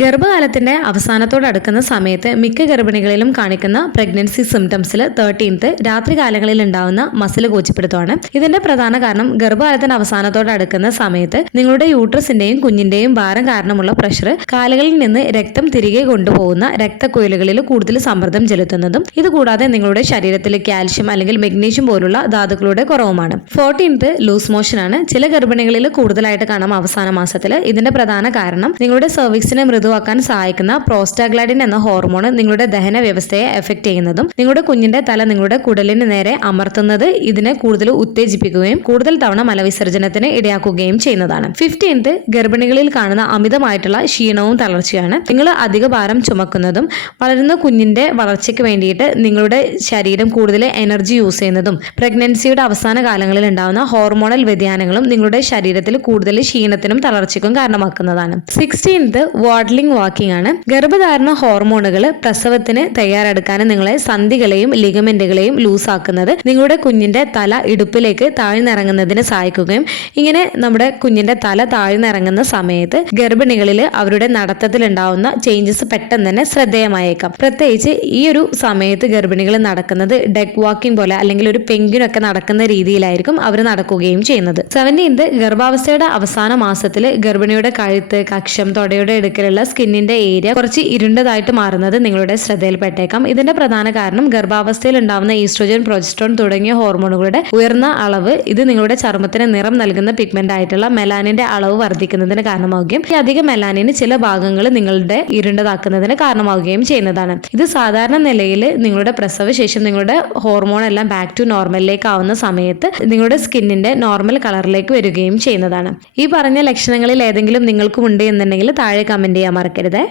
ഗർഭകാലത്തിന്റെ അവസാനത്തോടടുക്കുന്ന സമയത്ത് മിക്ക ഗർഭിണികളിലും കാണിക്കുന്ന പ്രഗ്നൻസി സിംറ്റംസിൽ 13th രാത്രികാലങ്ങളിൽ ഉണ്ടാവുന്ന മസിൽ കോച്ചിപ്പിടുത്തമാണ്. ഇതിന്റെ പ്രധാന കാരണം ഗർഭകാലത്തിന്റെ അവസാനത്തോടടുക്കുന്ന സമയത്ത് നിങ്ങളുടെ യൂട്രസിന്റെയും കുഞ്ഞിന്റെയും ഭാരം കാരണമുള്ള പ്രഷർ കാലുകളിൽ നിന്ന് രക്തം തിരികെ കൊണ്ടുപോകുന്ന രക്തക്കുഴലുകളിൽ കൂടുതൽ സമ്മർദ്ദം ചെലുത്തുന്നതും ഇതുകൂടാതെ നിങ്ങളുടെ ശരീരത്തിൽ കാൽഷ്യം അല്ലെങ്കിൽ മെഗ്നീഷ്യം പോലുള്ള ധാതുക്കളുടെ കുറവുമാണ്. 14th ലൂസ് മോഷൻ ആണ്. ചില ഗർഭിണികളിൽ കൂടുതലായിട്ട് കാണാം അവസാന മാസത്തിൽ. ഇതിന്റെ പ്രധാന കാരണം നിങ്ങളുടെ സെർവിക്സിനെ മൃദുവാക്കാൻ സഹായിക്കുന്ന പ്രോസ്റ്റാഗ്ലാൻഡിൻ എന്ന ഹോർമോൺ നിങ്ങളുടെ ദഹന വ്യവസ്ഥയെ എഫക്ട് ചെയ്യുന്നതും നിങ്ങളുടെ കുഞ്ഞിന്റെ തല നിങ്ങളുടെ കുടലിന് നേരെ അമർത്തുന്നത് ഇതിനെ കൂടുതൽ ഉത്തേജിപ്പിക്കുകയും കൂടുതൽ തവണ മലവിസർജനത്തിന് ഇടയാക്കുകയും ചെയ്യുന്നതാണ്. 15th ഗർഭിണികളിൽ കാണുന്ന അമിതമായിട്ടുള്ള ക്ഷീണവും തളർച്ചയാണ്. നിങ്ങൾ അധിക ഭാരം ചുമക്കുന്നതും വളരുന്ന കുഞ്ഞിന്റെ വളർച്ചയ്ക്ക് വേണ്ടിയിട്ട് നിങ്ങളുടെ ശരീരം കൂടുതൽ എനർജി യൂസ് ചെയ്യുന്നതും പ്രഗ്നൻസിയുടെ അവസാന കാലങ്ങളിൽ ഉണ്ടാകുന്ന ഹോർമോണൽ വ്യതിയാനങ്ങളും നിങ്ങളുടെ ശരീരത്തിൽ കൂടുതൽ ക്ഷീണത്തിനും തളർച്ചയ്ക്കും കാരണമാക്കുന്നതാണ്. 16th വാഡ്ലിംഗ് വാക്കിംഗ് ആണ്. ഗർഭധാരണ ഹോർമോണുകൾ പ്രസവത്തിന് തയ്യാറെടുക്കാൻ നിങ്ങളെ സന്ധികളെയും ലിഗമെന്റുകളെയും ലൂസാക്കുന്നത് നിങ്ങളുടെ കുഞ്ഞിന്റെ തല ഇടുപ്പിലേക്ക് താഴ്ന്നിറങ്ങുന്നതിന് സഹായിക്കുകയും ഇങ്ങനെ നമ്മുടെ കുഞ്ഞിന്റെ തല താഴ്ന്നിറങ്ങുന്ന സമയത്ത് ഗർഭിണികളിൽ അവരുടെ നടത്തത്തിൽ ഉണ്ടാവുന്ന ചേഞ്ചസ് പെട്ടെന്ന് തന്നെ ശ്രദ്ധേയമായേക്കാം. പ്രത്യേകിച്ച് ഈ ഒരു സമയത്ത് ഗർഭിണികൾ നടക്കുന്നത് ഡെക്ക് വാക്കിംഗ് പോലെ അല്ലെങ്കിൽ ഒരു പെൻഗ്വിനൊക്കെ നടക്കുന്ന രീതിയിലായിരിക്കും അവർ നടക്കുകയും ചെയ്യുന്നത്. 17th ഗർഭാവസ്ഥയുടെ അവസാന മാസത്തിൽ ഗർഭിണിയുടെ കഴുത്ത്, കക്ഷം, തൊടയുടെ എടുക്കലുള്ള സ്കിന്നിന്റെ ഏരിയ കുറച്ച് ഇരുണ്ടതായിട്ട് മാറുന്നത് നിങ്ങളുടെ ശ്രദ്ധയിൽപ്പെട്ടേക്കാം. ഇതിന്റെ പ്രധാന കാരണം ഗർഭാവസ്ഥയിൽ ഉണ്ടാവുന്ന ഈസ്ട്രോജൻ, പ്രൊജസ്ട്രോൺ തുടങ്ങിയ ഹോർമോണുകളുടെ ഉയർന്ന അളവ് ഇത് നിങ്ങളുടെ ചർമ്മത്തിന് നിറം നൽകുന്ന പിഗ്മെന്റ് ആയിട്ടുള്ള മെലാനിന്റെ അളവ് വർദ്ധിക്കുന്നതിന് കാരണമാവുകയും ഈ അധിക മെലാനിന് ചില ഭാഗങ്ങൾ നിങ്ങളുടെ ഇരുണ്ടതാക്കുന്നതിന് കാരണമാവുകയും ചെയ്യുന്നതാണ്. ഇത് സാധാരണ നിലയിൽ നിങ്ങളുടെ പ്രസവശേഷം നിങ്ങളുടെ ഹോർമോൺ എല്ലാം ബാക്ക് ടു നോർമലിലേക്ക് ആവുന്ന സമയത്ത് നിങ്ങളുടെ സ്കിന്നിന്റെ നോർമൽ കളറിലേക്ക് വരികയും ചെയ്യുന്നതാണ്. ഈ പറഞ്ഞ ലക്ഷണങ്ങളിൽ ഏതെങ്കിലും നിങ്ങൾക്കും ഉണ്ട് എന്നുണ്ടെങ്കിൽ താഴെ കമന്റ് ചെയ്യാൻ മറക്കരുത്.